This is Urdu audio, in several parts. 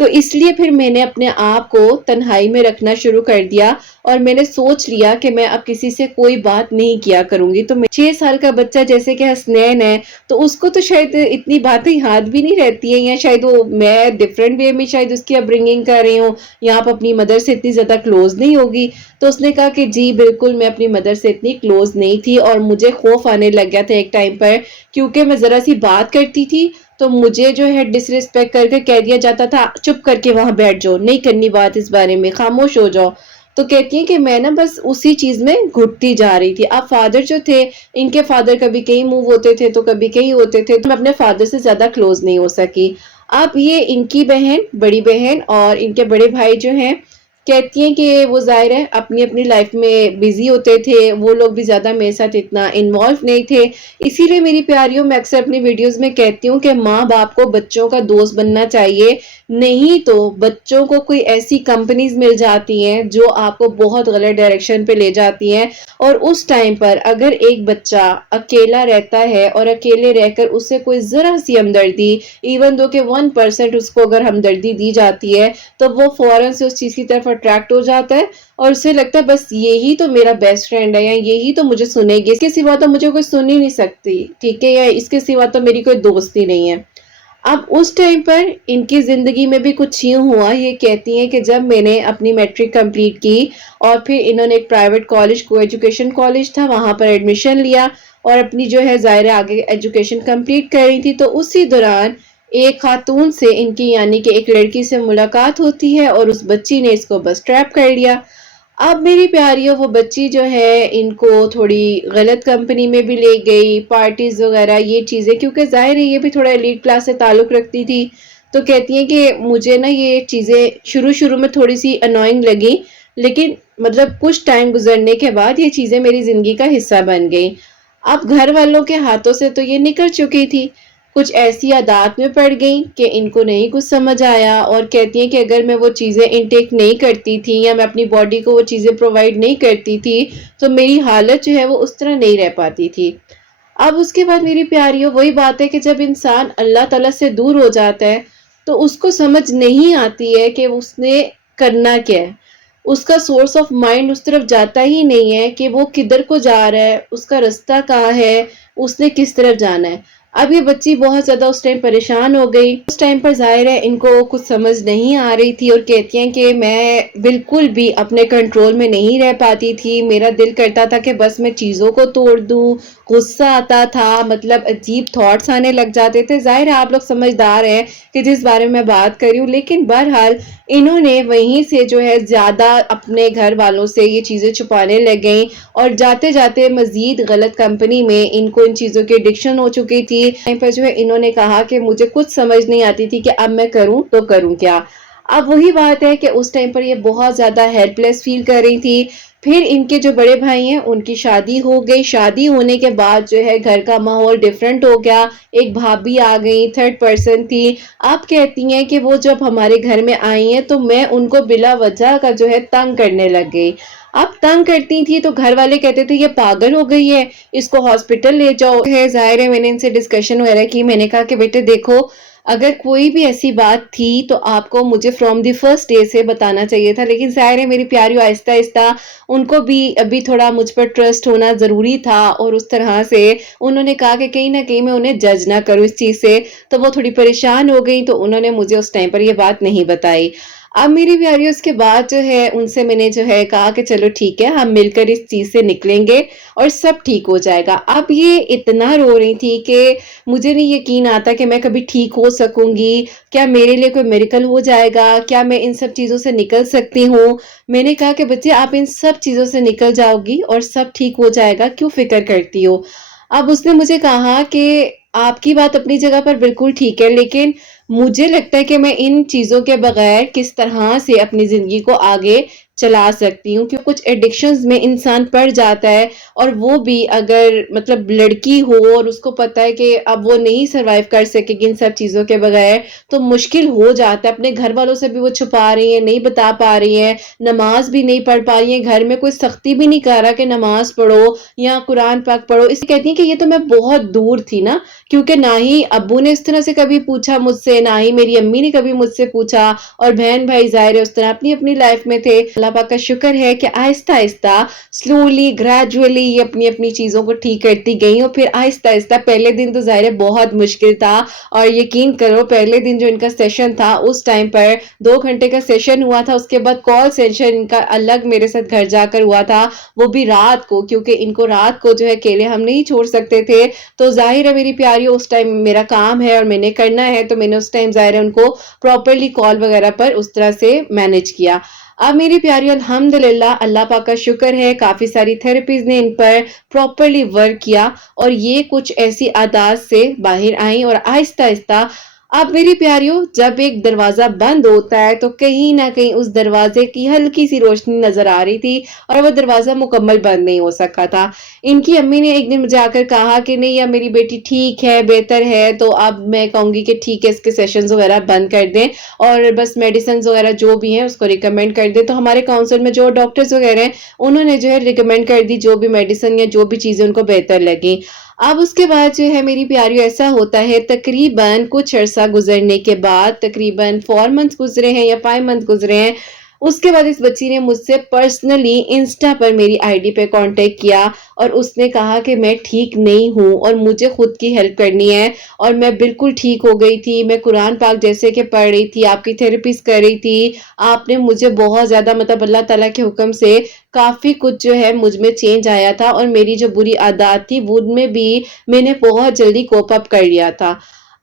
تو اس لیے پھر میں نے اپنے آپ کو تنہائی میں رکھنا شروع کر دیا اور میں نے سوچ لیا کہ میں اب کسی سے کوئی بات نہیں کیا کروں گی۔ تو 6 سال کا بچہ جیسے کہ حسنین ہے تو اس کو تو شاید اتنی باتیں یاد بھی نہیں رہتی ہیں، یا شاید وہ میں ڈفرینٹ وے میں شاید اس کی اپبرنگنگ کر رہی ہوں، یا آپ اپنی مدر سے اتنی زیادہ کلوز نہیں ہوگی۔ تو اس نے کہا کہ جی بالکل میں اپنی مدر سے اتنی کلوز نہیں تھی، اور مجھے خوف آنے لگ گیا تھا ایک ٹائم پر، کیونکہ میں ذرا سی بات کرتی تھی تو مجھے جو ہے ڈس ریسپیکٹ کر کے کہہ دیا جاتا تھا چپ کر کے وہاں بیٹھ جاؤ، نہیں کرنی بات اس بارے میں، خاموش ہو جاؤ۔ تو کہتی ہیں کہ میں نا بس اسی چیز میں گھٹتی جا رہی تھی۔ اب فادر جو تھے، ان کے فادر کبھی کہیں موو ہوتے تھے تو کبھی کہیں ہوتے تھے، تو میں اپنے فادر سے زیادہ کلوز نہیں ہو سکی۔ اب یہ ان کی بہن، بڑی بہن اور ان کے بڑے بھائی جو ہیں، کہتی ہیں کہ وہ ظاہر ہے اپنی اپنی لائف میں بزی ہوتے تھے، وہ لوگ بھی زیادہ میرے ساتھ اتنا انوالو نہیں تھے۔ اسی لیے میری پیاریوں، میں اکثر اپنی ویڈیوز میں کہتی ہوں کہ ماں باپ کو بچوں کا دوست بننا چاہیے، نہیں تو بچوں کو کوئی ایسی کمپنیز مل جاتی ہیں جو آپ کو بہت غلط ڈائریکشن پہ لے جاتی ہیں، اور اس ٹائم پر اگر ایک بچہ اکیلا رہتا ہے اور اکیلے رہ کر اسے کوئی ذرا سی ہمدردی، ایون دو کہ 1% اس کو اگر ہمدردی دی جاتی ہے تو وہ فوراً سے اس چیز کی طرف اٹریکٹ ہو جاتا ہے، اور اسے لگتا ہے بس یہی تو میرا بیسٹ فرینڈ ہے، یا یہی تو مجھے سنے گی، اس کے سوا تو مجھے کوئی سن ہی نہیں سکتی، ٹھیک ہے، یا اس کے سوا تو میری کوئی دوست ہی نہیں ہے۔ اب اس ٹائم پر ان کی زندگی میں بھی کچھ یوں ہوا، یہ کہتی ہیں کہ جب میں نے اپنی میٹرک کمپلیٹ کی اور پھر انہوں نے ایک پرائیویٹ کالج، کو ایجوکیشن کالج تھا، وہاں پر ایڈمیشن لیا اور اپنی جو ہے ظاہر آگے ایجوکیشن کمپلیٹ کر رہی تھی، تو اسی دوران ایک خاتون سے ان کی یعنی کہ ایک لڑکی سے ملاقات ہوتی ہے، اور اس بچی نے اس کو بس ٹریپ کر لیا۔ اب میری پیاریوں، وہ بچی جو ہے ان کو تھوڑی غلط کمپنی میں بھی لے گئی، پارٹیز وغیرہ یہ چیزیں، کیونکہ ظاہر ہے یہ بھی تھوڑا ایلیٹ کلاس سے تعلق رکھتی تھی، تو کہتی ہیں کہ مجھے نا یہ چیزیں شروع میں تھوڑی سی انوائنگ لگی، لیکن مطلب کچھ ٹائم گزرنے کے بعد یہ چیزیں میری زندگی کا حصہ بن گئی۔ اب گھر والوں کے ہاتھوں سے تو یہ نکل چکی تھی، کچھ ایسی عادات میں پڑ گئیں کہ ان کو نہیں کچھ سمجھ آیا، اور کہتی ہیں کہ اگر میں وہ چیزیں انٹیک نہیں کرتی تھی یا میں اپنی باڈی کو وہ چیزیں پرووائڈ نہیں کرتی تھی تو میری حالت جو ہے وہ اس طرح نہیں رہ پاتی تھی۔ اب اس کے بعد میری پیاریوں، وہی بات ہے کہ جب انسان اللہ تعالیٰ سے دور ہو جاتا ہے تو اس کو سمجھ نہیں آتی ہے کہ اس نے کرنا کیا ہے، اس کا سورس آف مائنڈ اس طرف جاتا ہی نہیں ہے کہ وہ کدھر کو جا رہا ہے، اس کا رستہ کہاں ہے، اس نے کس طرف جانا ہے۔ اب یہ بچی بہت زیادہ اس ٹائم پریشان ہو گئی، اس ٹائم پر ظاہر ہے ان کو کچھ سمجھ نہیں آ رہی تھی، اور کہتی ہیں کہ میں بالکل بھی اپنے کنٹرول میں نہیں رہ پاتی تھی، میرا دل کرتا تھا کہ بس میں چیزوں کو توڑ دوں، غصہ آتا تھا، مطلب عجیب تھاٹس آنے لگ جاتے تھے۔ ظاہر ہے آپ لوگ سمجھدار ہیں کہ جس بارے میں بات کر رہی ہوں، لیکن بہرحال انہوں نے وہیں سے جو ہے زیادہ اپنے گھر والوں سے یہ چیزیں چھپانے لگ گئیں، اور جاتے جاتے مزید غلط کمپنی میں ان کو ان چیزوں کی ایڈکشن ہو چکی تھی۔ ٹائم پر جو ہے انہوں نے کہا کہ مجھے کچھ سمجھ نہیں آتی تھی کہ اب میں کروں تو کروں کیا۔ اب وہی بات ہے کہ اس ٹائم پر یہ بہت زیادہ ہیلپ لیس فیل کر رہی تھی۔ پھر ان کے جو بڑے بھائی ہیں ان کی شادی ہو گئی، شادی ہونے کے بعد جو ہے گھر کا ماحول ڈیفرنٹ ہو گیا، ایک بھابھی آ گئی، تھرڈ پرسن تھی۔ آپ کہتی ہیں کہ وہ جب ہمارے گھر میں آئی ہیں تو میں ان کو بلا وجہ کا جو ہے تنگ کرنے لگ گئی۔ اب تنگ کرتی تھی تو گھر والے کہتے تھے یہ پاگل ہو گئی ہے، اس کو ہاسپٹل لے جاؤ ہے۔ ظاہر ہے میں نے ان سے ڈسکشن وغیرہ کی، میں نے کہا کہ بیٹے دیکھو، اگر کوئی بھی ایسی بات تھی تو آپ کو مجھے فرام دی فرسٹ ڈے سے بتانا چاہیے تھا، لیکن ظاہر ہے میری پیاریوں آہستہ آہستہ ان کو بھی ابھی تھوڑا مجھ پر ٹرسٹ ہونا ضروری تھا، اور اس طرح سے انہوں نے کہا کہ کہیں نہ کہیں میں انہیں جج نہ کروں اس چیز سے، تو وہ تھوڑی پریشان ہو گئی، تو انہوں نے مجھے اس ٹائم پر یہ بات نہیں بتائی۔ اب میری پیاریوں اس کے بعد جو ہے ان سے میں نے جو ہے کہا کہ چلو ٹھیک ہے، ہم مل کر اس چیز سے نکلیں گے اور سب ٹھیک ہو جائے گا۔ اب یہ اتنا رو رہی تھی کہ مجھے نہیں یقین آتا کہ میں کبھی ٹھیک ہو سکوں گی، کیا میرے لیے کوئی میریکل ہو جائے گا، کیا میں ان سب چیزوں سے نکل سکتی ہوں۔ میں نے کہا کہ بچے آپ ان سب چیزوں سے نکل جاؤ گی اور سب ٹھیک ہو جائے گا، کیوں فکر کرتی ہو۔ اب اس نے مجھے کہا کہ آپ کی بات اپنی جگہ پر بالکل ٹھیک ہے، لیکن مجھے لگتا ہے کہ میں ان چیزوں کے بغیر کس طرح سے اپنی زندگی کو آگے چلا سکتی ہوں، کیونکہ کچھ ایڈکشنز میں انسان پڑ جاتا ہے، اور وہ بھی اگر مطلب لڑکی ہو اور اس کو پتا ہے کہ اب وہ نہیں سروائیو کر سکے گی ان سب چیزوں کے بغیر، تو مشکل ہو جاتا ہے. اپنے گھر والوں سے بھی وہ چھپا رہی ہیں، نہیں بتا پا رہی ہیں، نماز بھی نہیں پڑھ پا رہی ہیں، گھر میں کوئی سختی بھی نہیں کر رہا کہ نماز پڑھو یا قرآن پاک پڑھو. اس کہتی ہیں کہ یہ تو میں بہت دور تھی نا، کیونکہ نہ ہی ابو نے اس طرح سے کبھی پوچھا مجھ سے، نہ ہی میری امی نے کبھی مجھ سے پوچھا، اور بہن بھائی ظاہر ہے اس طرح اپنی اپنی لائف میں تھے. اللہ پاک کا شکر ہے کہ آہستہ آہستہ سلولی گریجولی یہ اپنی اپنی چیزوں کو ٹھیک کرتی گئی. اور پھر آہستہ آہستہ پہلے دن تو ظاہر ہے بہت مشکل تھا، اور یقین کرو پہلے دن جو ان کا سیشن تھا اس ٹائم پر 2 گھنٹے کا سیشن ہوا تھا، اس کے بعد کال سیشن ان کا الگ میرے ساتھ گھر جا کر ہوا تھا، وہ بھی رات کو، کیونکہ ان کو رات کو جو ہے اکیلے ہم نہیں چھوڑ سکتے تھے. تو ظاہر ہے میری پیاریوں اس ٹائم میرا کام ہے اور میں نے کرنا ہے، تو میں نے اس ٹائم ظاہر ہے ان کو پراپرلی کال وغیرہ پر اس طرح سے مینج کیا. اب میری پیاری الحمدللہ اللہ پاک کا شکر ہے کافی ساری تھراپیز نے ان پر پراپرلی ورک کیا، اور یہ کچھ ایسی عادات سے باہر آئیں. اور آہستہ آہستہ اب میری پیاریوں جب ایک دروازہ بند ہوتا ہے تو کہیں نہ کہیں اس دروازے کی ہلکی سی روشنی نظر آ رہی تھی، اور وہ دروازہ مکمل بند نہیں ہو سکا تھا. ان کی امی نے ایک دن مجھے آ کر کہا کہ نہیں اب میری بیٹی ٹھیک ہے، بہتر ہے، تو اب میں کہوں گی کہ ٹھیک ہے اس کے سیشنز وغیرہ بند کر دیں اور بس میڈیسنز وغیرہ جو بھی ہیں اس کو ریکمینڈ کر دیں. تو ہمارے کاؤنسل میں جو ڈاکٹرز وغیرہ ہیں انہوں نے جو ہے ریکمینڈ کر دی جو بھی میڈیسن یا جو بھی چیزیں ان کو بہتر لگیں. اب اس کے بعد جو ہے میری پیاریوں ایسا ہوتا ہے تقریباً کچھ عرصہ گزرنے کے بعد، تقریباً 4 منتھ گزرے ہیں یا 5 منتھ گزرے ہیں، اس کے بعد اس بچی نے مجھ سے پرسنلی انسٹا پر میری آئی ڈی پہ کانٹیکٹ کیا، اور اس نے کہا کہ میں ٹھیک نہیں ہوں اور مجھے خود کی ہیلپ کرنی ہے، اور میں بالکل ٹھیک ہو گئی تھی، میں قرآن پاک جیسے کہ پڑھ رہی تھی، آپ کی تھراپیز کر رہی تھی، آپ نے مجھے بہت زیادہ مطلب اللہ تعالیٰ کے حکم سے کافی کچھ جو ہے مجھ میں چینج آیا تھا، اور میری جو بری عادات تھی ان میں بھی میں نے بہت جلدی کوپ اپ کر لیا تھا.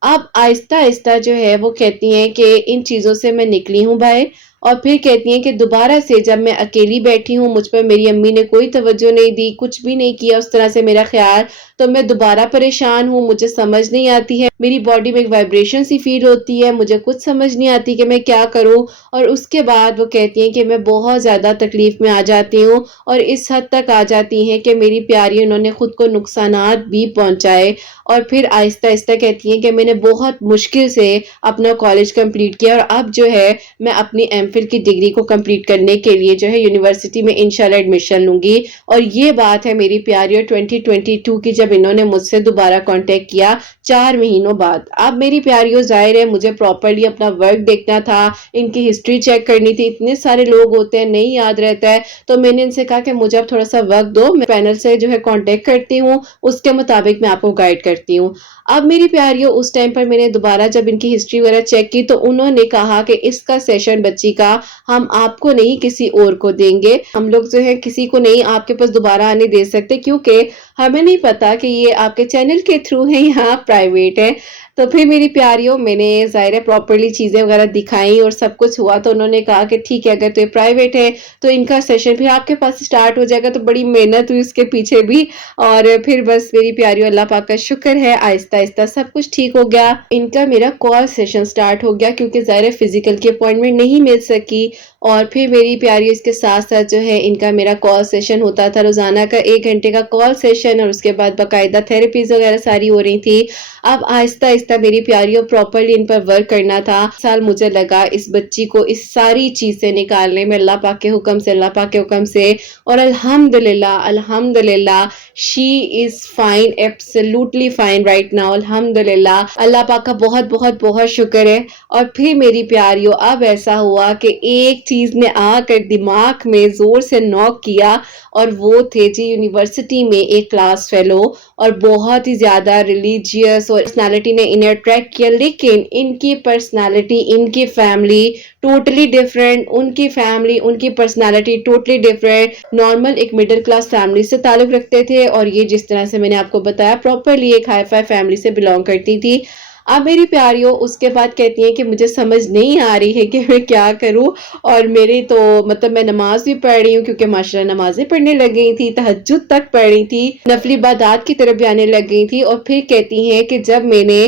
اب آہستہ آہستہ جو ہے وہ کہتی ہیں کہ ان چیزوں سے میں نکلی ہوں باہر. اور پھر کہتی ہیں کہ دوبارہ سے جب میں اکیلی بیٹھی ہوں، مجھ پر میری امی نے کوئی توجہ نہیں دی، کچھ بھی نہیں کیا اس طرح سے میرا خیال، تو میں دوبارہ پریشان ہوں، مجھے سمجھ نہیں آتی ہے، میری باڈی میں ایک وائبریشن سی فیل ہوتی ہے، مجھے کچھ سمجھ نہیں آتی کہ میں کیا کروں. اور اس کے بعد وہ کہتی ہیں کہ میں بہت زیادہ تکلیف میں آ جاتی ہوں، اور اس حد تک آ جاتی ہیں کہ میری پیاری انہوں نے خود کو نقصانات بھی پہنچائے. اور پھر آہستہ آہستہ کہتی ہیں کہ میں نے بہت مشکل سے اپنا کالج کمپلیٹ کیا، اور اب جو ہے میں اپنی ایم فل کی ڈگری کو کمپلیٹ کرنے کے لیے جو ہے یونیورسٹی میں انشاءاللہ ایڈمیشن لوں گی. اور یہ بات ہے میری پیاری 2022 کی، جب انہوں نے مجھ سے دوبارہ کانٹیکٹ کیا 4 مہینوں بعد. اب میری پیاریوں ظاہر ہے مجھے پراپرلی اپنا ورک دیکھنا تھا، ان کی ہسٹری چیک کرنی تھی، اتنے سارے لوگ ہوتے ہیں نہیں یاد رہتا ہے، تو میں نے ان سے کہا کہ مجھے اب تھوڑا سا وقت دو، میں پینل سے جو ہے کانٹیکٹ کرتی ہوں، اس کے مطابق میں آپ کو گائیڈ کرتی ہوں. اب میری پیاریوں اس ٹائم پر میں نے دوبارہ جب ان کی ہسٹری وغیرہ چیک کی تو انہوں نے کہا کہ اس کا سیشن بچی کا ہم آپ کو نہیں کسی اور کو دیں گے، ہم لوگ جو ہے کسی کو نہیں آپ کے پاس دوبارہ آنے دے سکتے، کیونکہ ہمیں نہیں پتا کہ یہ آپ کے چینل کے تھرو ہے یا پرائیویٹ ہے. تو پھر میری پیاریوں میں نے ظاہر ہے پراپرلی چیزیں وغیرہ دکھائیں اور سب کچھ ہوا، تو انہوں نے کہا کہ ٹھیک ہے اگر تو یہ پرائیویٹ ہے تو ان کا سیشن پھر آپ کے پاس سٹارٹ ہو جائے گا. تو بڑی محنت ہوئی اس کے پیچھے بھی، اور پھر بس میری پیاریوں اللہ پاک کا شکر ہے آہستہ آہستہ سب کچھ ٹھیک ہو گیا. ان کا میرا کال سیشن سٹارٹ ہو گیا، کیونکہ ظاہر فزیکل کی اپوائنٹمنٹ نہیں مل سکی. اور پھر میری پیاری اس کے ساتھ ساتھ جو ہے ان کا میرا کال سیشن ہوتا تھا روزانہ کا 1 گھنٹے کا کال سیشن، اور اس کے بعد باقاعدہ تھراپیز وغیرہ ساری ہو رہی تھی. اب آہستہ آہستہ میری پیاریوں پراپرلی ان پر ورک کرنا تھا. سال مجھے لگا اس بچی کو اس ساری چیز سے نکالنے میں، اللہ پاک کے حکم سے، اللہ پاک کے حکم سے. اور الحمدللہ she is fine, absolutely fine right now. الحمدللہ اللہ پاک کا بہت بہت بہت شکر ہے. اور پھر میری پیاریوں اب ایسا ہوا کہ ایک چیز نے آ کر دماغ میں زور سے نوک کیا، اور وہ تھے جی یونیورسٹی میں ایک کلاس فیلو، اور بہت ہی زیادہ ریلیجیس اور پرسنالٹی نے انہیں اٹریکٹ کیا. لیکن ان کی پرسنالٹی، ان کی فیملی ٹوٹلی ڈیفرنٹ، ان کی فیملی، ان کی پرسنالٹی ٹوٹلی ڈیفرنٹ، نارمل ایک مڈل کلاس فیملی سے تعلق رکھتے تھے، اور یہ جس طرح سے میں نے آپ کو بتایا پراپرلی ایک ہائی فائی فیملی سے بلانگ کرتی تھی. اب میری پیاریوں اس کے بعد کہتی ہیں کہ مجھے سمجھ نہیں آ رہی ہے کہ میں کیا کروں، اور میری تو مطلب میں نماز بھی پڑھ رہی ہوں، کیونکہ ماشاءاللہ نمازیں پڑھنے لگ گئی تھی، تہجد تک پڑھ رہی تھی، نفلی عبادات کی طرف بھی آنے لگ گئی تھی. اور پھر کہتی ہیں کہ جب میں نے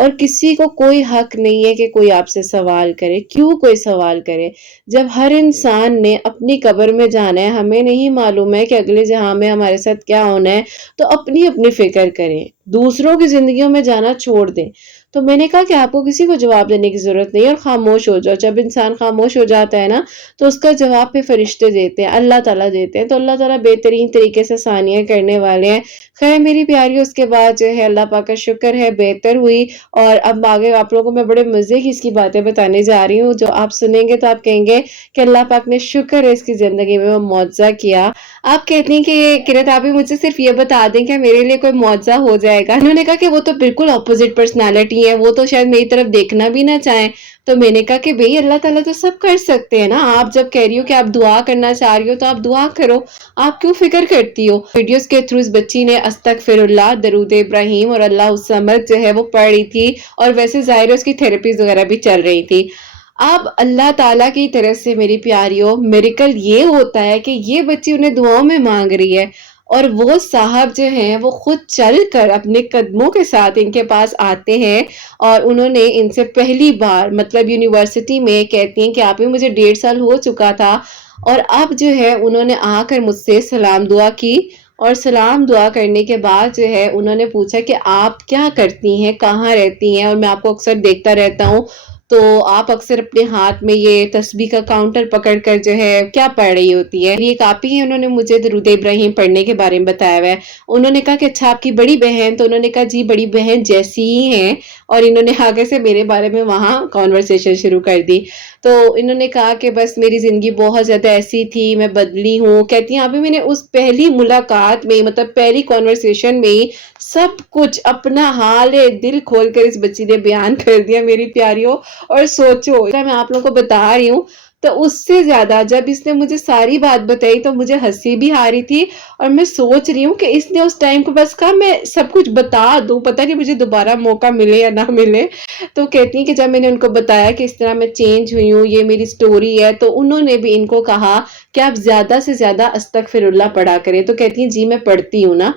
اور کسی کو کوئی حق نہیں ہے کہ کوئی آپ سے سوال کرے. کیوں کوئی سوال کرے جب ہر انسان نے اپنی قبر میں جانا ہے؟ ہمیں نہیں معلوم ہے کہ اگلے جہاں میں ہمارے ساتھ کیا ہونا ہے. تو اپنی اپنی فکر کریں، دوسروں کی زندگیوں میں جانا چھوڑ دیں. تو میں نے کہا کہ آپ کو کسی کو جواب دینے کی ضرورت نہیں ہے، اور خاموش ہو جاؤ. جب انسان خاموش ہو جاتا ہے نا تو اس کا جواب پہ فرشتے دیتے ہیں، اللہ تعالیٰ دیتے ہیں. تو اللہ تعالیٰ بہترین طریقے سے ثانیہ کرنے والے ہیں. خیر میری پیاری، اس کے بعد جو ہے اللہ پاک کا شکر ہے بہتر ہوئی. اور اب آگے آپ لوگوں کو میں بڑے مزے کی اس کی باتیں بتانے جا رہی ہوں، جو آپ سنیں گے تو آپ کہیں گے کہ اللہ پاک نے شکر ہے اس کی زندگی میں وہ معجزہ کیا. آپ کہتی ہیں کہ قرت آپ ہی مجھے صرف یہ بتا دیں کہ میرے لیے کوئی معجزہ ہو جائے گا. انہوں نے کہا کہ وہ تو بالکل اپوزٹ پرسنالٹی ہے، وہ تو شاید میری طرف دیکھنا بھی نہ چاہیں. تو میں نے کہا کہ بھئی اللہ تعالیٰ تو سب کر سکتے ہیں نا. آپ جب کہہ رہی ہو کہ آپ دعا کرنا چاہ رہی ہو تو آپ دعا کرو، آپ کیوں فکر کرتی ہو؟ ویڈیوز کے تھرو اس بچی نے استغفر اللہ، درود ابراہیم اور اللہ الصمد جو ہے وہ پڑھ رہی تھی، اور ویسے ظاہر ہے اس کی تھیراپیز وغیرہ بھی چل رہی تھی. اب اللہ تعالیٰ کی طرف سے میری پیاریوں میریکل یہ ہوتا ہے کہ یہ بچی انہیں دعاؤں میں مانگ رہی ہے، اور وہ صاحب جو ہیں وہ خود چل کر اپنے قدموں کے ساتھ ان کے پاس آتے ہیں. اور انہوں نے ان سے پہلی بار مطلب یونیورسٹی میں کہتی ہیں کہ آپ ہی مجھے 1.5 سال ہو چکا تھا، اور اب جو ہے انہوں نے آ کر مجھ سے سلام دعا کی. اور سلام دعا کرنے کے بعد جو ہے انہوں نے پوچھا کہ آپ کیا کرتی ہیں، کہاں رہتی ہیں، اور میں آپ کو اکثر دیکھتا رہتا ہوں تو آپ اکثر اپنے ہاتھ میں یہ تسبیح کا کاؤنٹر پکڑ کر جو ہے کیا پڑھ رہی ہوتی ہے. یہ کاپی ہے، انہوں نے مجھے درود ابراہیم پڑھنے کے بارے میں بتایا ہوا ہے. انہوں نے کہا کہ اچھا آپ کی بڑی بہن؟ تو انہوں نے کہا جی بڑی بہن جیسی ہی ہیں. اور انہوں نے آگے سے میرے بارے میں وہاں کانورسیشن شروع کر دی. تو انہوں نے کہا کہ بس میری زندگی بہت زیادہ ایسی تھی، میں بدلی ہوں. کہتی ہیں ابھی میں نے اس پہلی ملاقات میں مطلب پہلی کانورسیشن میں سب کچھ اپنا حال دل کھول کر اس بچی نے بیان کر دیا میری پیاریوں. اور سوچو میں آپ لوگوں کو بتا رہی ہوں تو اس سے زیادہ جب اس نے مجھے ساری بات بتائی تو مجھے ہنسی بھی آ رہی تھی، اور میں سوچ رہی ہوں کہ اس نے اس ٹائم کو بس کہا میں سب کچھ بتا دوں، پتہ نہیں مجھے دوبارہ موقع ملے یا نہ ملے. تو کہتی ہیں کہ جب میں نے ان کو بتایا کہ اس طرح میں چینج ہوئی ہوں، یہ میری سٹوری ہے، تو انہوں نے بھی ان کو کہا کہ آپ زیادہ سے زیادہ استغفر اللہ پڑھا کریں. تو کہتی ہیں جی میں پڑھتی ہوں نا.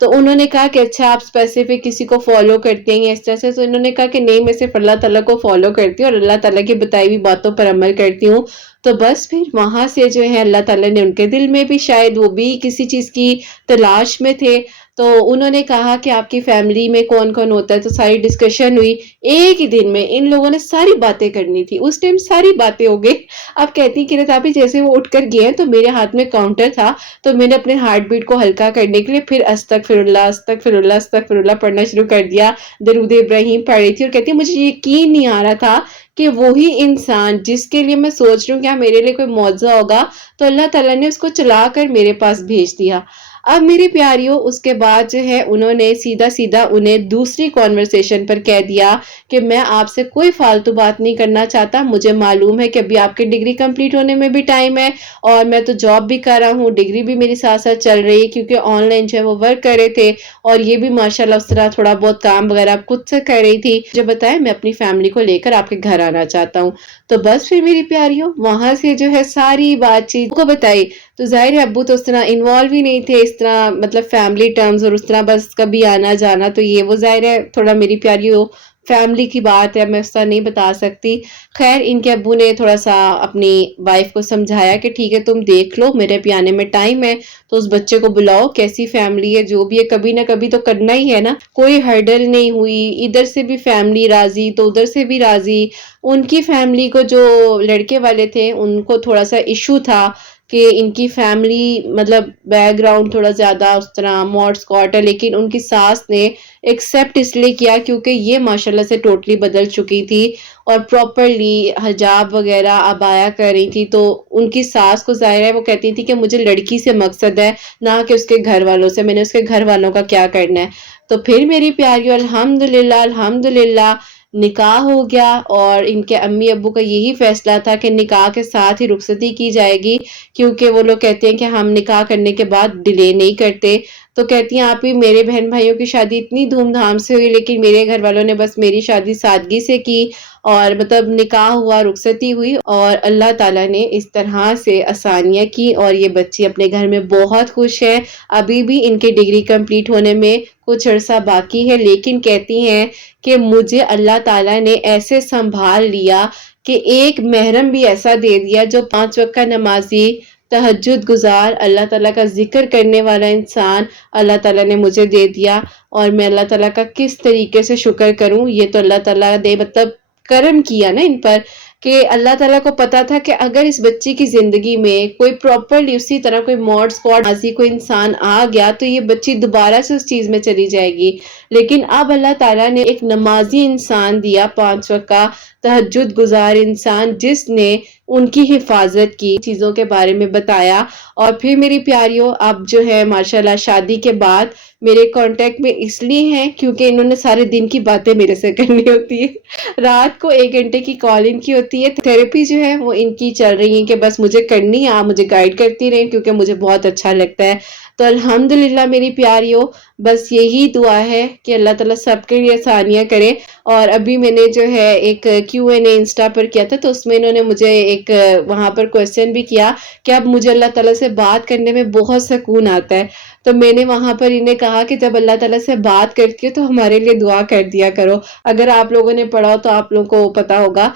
تو انہوں نے کہا کہ اچھا آپ اسپیسیفک کسی کو فالو کرتے ہیں اس طرح سے؟ تو انہوں نے کہا کہ نہیں، میں صرف اللہ تعالیٰ کو فالو کرتی ہوں اور اللہ تعالیٰ کی بتائی ہوئی باتوں پر عمل کرتی ہوں. تو بس پھر وہاں سے جو ہے اللہ تعالیٰ نے ان کے دل میں بھی شاید وہ بھی کسی چیز کی تلاش میں تھے. تو انہوں نے کہا کہ آپ کی فیملی میں کون کون ہوتا ہے، تو ساری ڈسکشن ہوئی. ایک ہی دن میں ان لوگوں نے ساری باتیں کرنی تھی، اس ٹائم ساری باتیں ہو گئی. اب کہتی کہ رتابی جیسے وہ اٹھ کر گئے ہیں تو میرے ہاتھ میں کاؤنٹر تھا، تو میں نے اپنے ہارٹ بیٹ کو ہلکا کرنے کے لیے پھر استغفر اللہ استغفر اللہ استغفر اللہ پڑھنا شروع کر دیا. درود ابراہیم پڑھ رہی تھی، اور کہتی مجھے یقین نہیں آ رہا تھا کہ وہی انسان جس کے لیے میں سوچ رہی ہوں کیا میرے لیے کوئی معجزہ ہوگا، تو اللہ تعالیٰ نے اس کو چلا کر میرے پاس بھیج دیا. اب میری پیاریوں اس کے بعد جو ہے انہوں نے سیدھا سیدھا انہیں دوسری کانورسیشن پر کہہ دیا کہ میں آپ سے کوئی فالتو بات نہیں کرنا چاہتا. مجھے معلوم ہے کہ ابھی آپ کی ڈگری کمپلیٹ ہونے میں بھی ٹائم ہے، اور میں تو جاب بھی کر رہا ہوں، ڈگری بھی میری ساتھ ساتھ چل رہی ہے، کیونکہ آن لائن جو ہے وہ ورک کر رہے تھے، اور یہ بھی ماشاءاللہ اس طرح تھوڑا بہت کام وغیرہ خود سے کر رہی تھی. جو بتائیں میں اپنی فیملی کو لے کر آپ کے گھر آنا چاہتا ہوں. تو بس پھر میری پیاریوں وہاں سے جو ہے ساری بات چیت کو بتائی. تو ظاہر ہے ابو تو اس طرح انوالو ہی نہیں تھے اس طرح مطلب فیملی ٹرمز، اور اس طرح بس کبھی آنا جانا. تو یہ وہ ظاہر ہے تھوڑا میری پیاریوں فیملی کی بات ہے، میں اس طرح نہیں بتا سکتی. خیر ان کے ابو نے تھوڑا سا اپنی وائف کو سمجھایا کہ ٹھیک ہے تم دیکھ لو، میرے بھی آنے میں ٹائم ہے، تو اس بچے کو بلاؤ، کیسی فیملی ہے جو بھی ہے کبھی نہ کبھی تو کرنا ہی ہے نا. کوئی ہرڈل نہیں ہوئی، ادھر سے بھی فیملی راضی تو ادھر سے بھی راضی. ان کی فیملی کو جو لڑکے والے تھے ان کو تھوڑا سا ایشو تھا کہ ان کی فیملی مطلب بیک گراؤنڈ تھوڑا زیادہ اس طرح موڈ اسکاٹ ہے، لیکن ان کی ساس نے ایکسیپٹ اس لیے کیا کیونکہ یہ ماشاءاللہ سے ٹوٹلی بدل چکی تھی اور پراپرلی حجاب وغیرہ عبایا کر رہی تھی. تو ان کی ساس کو ظاہر ہے وہ کہتی تھی کہ مجھے لڑکی سے مقصد ہے نہ کہ اس کے گھر والوں سے، میں نے اس کے گھر والوں کا کیا کرنا ہے. تو پھر میری پیاریوں الحمدللہ الحمدللہ نکاح ہو گیا، اور ان کے امی ابو کا یہی فیصلہ تھا کہ نکاح کے ساتھ ہی رخصتی کی جائے گی، کیونکہ وہ لوگ کہتے ہیں کہ ہم نکاح کرنے کے بعد ڈیلے نہیں کرتے. تو کہتی ہیں آپ ہی میرے بہن بھائیوں کی شادی اتنی دھوم دھام سے ہوئی لیکن میرے گھر والوں نے بس میری شادی سادگی سے کی، اور مطلب نکاح ہوا، رخصتی ہوئی، اور اللہ تعالیٰ نے اس طرح سے آسانیاں کی اور یہ بچی اپنے گھر میں بہت خوش ہے۔ ابھی بھی ان کے ڈگری کمپلیٹ ہونے میں کچھ عرصہ باقی ہے، لیکن کہتی ہیں کہ مجھے اللہ تعالیٰ نے ایسے سنبھال لیا کہ ایک محرم بھی ایسا دے دیا جو 5 وقت کا نمازی، تہجد گزار، اللہ تعالیٰ کا ذکر کرنے والا انسان اللہ تعالیٰ نے مجھے دے دیا، اور میں اللہ تعالیٰ کا کس طریقے سے شکر کروں۔ یہ تو اللہ تعالیٰ نے مطلب کرم کیا نا ان پر، کہ اللہ تعالیٰ کو پتا تھا کہ اگر اس بچی کی زندگی میں کوئی پراپرلی اسی طرح کوئی موڈ سپاٹ نمازی کوئی انسان آ گیا تو یہ بچی دوبارہ سے اس چیز میں چلی جائے گی، لیکن اب اللہ تعالیٰ نے ایک نمازی انسان دیا، 5 وقت کا تہجد گزار انسان، جس نے ان کی حفاظت کی، چیزوں کے بارے میں بتایا۔ اور پھر میری پیاریوں اب جو ہے ماشاءاللہ شادی کے بعد میرے کانٹیکٹ میں اس لیے ہیں کیونکہ انہوں نے سارے دن کی باتیں میرے سے کرنی ہوتی ہے، رات کو 1 گھنٹے کی کال ان کی ہوتی ہے، تھیراپی جو ہے وہ ان کی چل رہی ہے کہ بس مجھے کرنی ہے، آپ مجھے گائیڈ کرتی رہیں کیونکہ مجھے بہت اچھا لگتا ہے۔ تو الحمدللہ میری پیاریوں بس یہی دعا ہے کہ اللہ تعالیٰ سب کے لیے آسانیاں کرے۔ اور ابھی میں نے جو ہے ایک Q&A انسٹا پر کیا تھا تو اس میں انہوں نے مجھے ایک وہاں پر کویسچن بھی کیا کہ اب مجھے اللہ تعالیٰ سے بات کرنے میں بہت سکون آتا ہے، تو میں نے وہاں پر انہیں کہا کہ جب اللہ تعالیٰ سے بات کرتی ہو تو ہمارے لیے دعا کر دیا کرو۔ اگر آپ لوگوں نے پڑھا ہو تو آپ لوگوں کو پتا ہوگا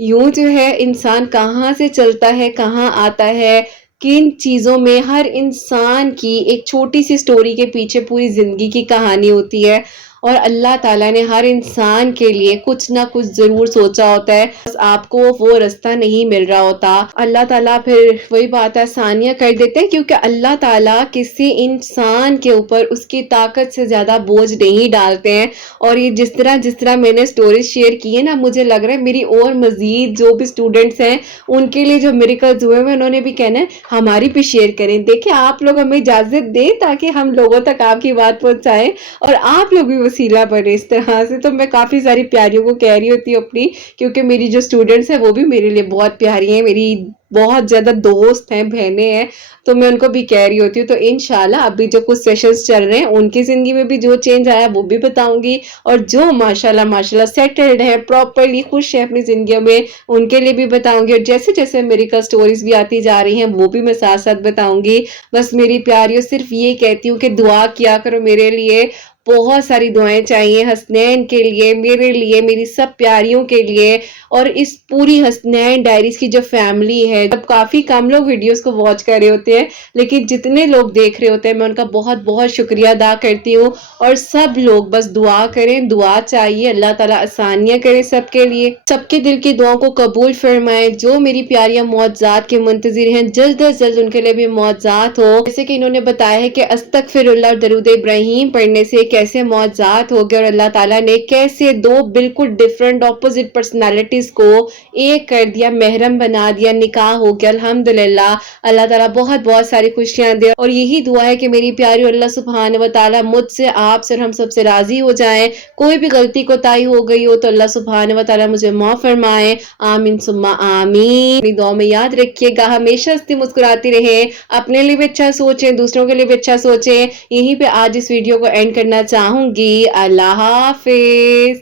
یوں جو ہے انسان کہاں سے چلتا ہے کہاں آتا ہے، کن چیزوں میں، ہر انسان کی ایک چھوٹی سی سٹوری کے پیچھے پوری زندگی کی کہانی ہوتی ہے، اور اللہ تعالیٰ نے ہر انسان کے لیے کچھ نہ کچھ ضرور سوچا ہوتا ہے، بس آپ کو وہ رستہ نہیں مل رہا ہوتا۔ اللہ تعالیٰ پھر وہی بات ہے آسانیاں کر دیتے ہیں کیونکہ اللہ تعالیٰ کسی انسان کے اوپر اس کی طاقت سے زیادہ بوجھ نہیں ڈالتے ہیں۔ اور یہ جس طرح میں نے سٹوریز شیئر کی ہے نا، مجھے لگ رہا ہے میری اور مزید جو بھی اسٹوڈنٹس ہیں ان کے لیے جو میریکلز ہوئے ہیں انہوں نے بھی کہنا ہے ہماری بھی شیئر کریں۔ دیکھیں آپ لوگ ہمیں اجازت دیں تاکہ ہم لوگوں تک آپ کی بات پہنچائیں اور آپ لوگ بھی وسیلہ بنے اس طرح سے۔ تو میں کافی ساری پیاریوں کو کہہ رہی ہوتی ہوں اپنی، کیونکہ میری جو اسٹوڈنٹس ہیں وہ بھی میرے لیے بہت پیاری ہیں، میری بہت زیادہ دوست ہیں، بہنیں ہیں، تو میں ان کو بھی کہہ رہی ہوتی ہوں۔ تو انشاءاللہ ابھی جو کچھ سیشنز چل رہے ہیں ان کی زندگی میں بھی جو چینج آیا وہ بھی بتاؤں گی، اور جو ماشاءاللہ سیٹلڈ ہے، پراپرلی خوش ہے اپنی زندگیوں میں، ان کے لیے بھی بتاؤں گی، اور جیسے جیسے میریکل سٹوریز بھی آتی جا رہی ہیں وہ بھی میں ساتھ ساتھ بتاؤں گی۔ بس میری پیاریوں صرف یہ کہتی ہوں کہ دعا کیا کرو میرے لیے، بہت ساری دعائیں چاہیے حسنین کے لیے، میرے لیے، میری سب پیاریوں کے لیے، اور اس پوری حسنین ڈائریز کی جو فیملی ہے۔ جب کافی کم لوگ ویڈیوز کو واچ کر رہے ہوتے ہیں لیکن جتنے لوگ دیکھ رہے ہوتے ہیں میں ان کا بہت بہت شکریہ ادا کرتی ہوں، اور سب لوگ بس دعا کریں، دعا چاہیے، اللہ تعالیٰ آسانیاں کرے سب کے لیے، سب کے دل کی دعاؤں کو قبول فرمائے۔ جو میری پیاریاں معجزات کے منتظر ہیں جلد از جلد ان کے لیے بھی معجزات ہو، جیسے کہ انہوں نے بتایا ہے کہ استغفر اللہ اور درود ابراہیم پڑھنے سے کیسے معجزات ہو گئے، اور اللہ تعالیٰ نے کیسے دو بالکل ڈیفرنٹ اپوزٹ پرسنالٹیز کو ایک کر دیا، محرم بنا دیا، نکاح ہو گیا الحمدللہ۔ اللہ تعالیٰ بہت بہت ساری خوشیاں دے، اور یہی دعا ہے کہ میری پیاری اللہ سبحانہ و تعالیٰ مجھ سے، آپ سے اور ہم سب سے راضی ہو جائیں۔ کوئی بھی غلطی کوتاہی ہو گئی ہو تو اللہ سبحانہ و تعالیٰ مجھے معاف فرمائے، آمین ثم آمین۔ اپنی دعا میں یاد رکھیے گا ہمیشہ ہنستی مسکراتی رہیں، اپنے لیے بھی اچھا سوچیں، دوسروں کے لیے بھی اچھا سوچیں۔ یہیں پہ آج اس ویڈیو کو اینڈ کرنا چاہوں گی۔ اللہ حافظ۔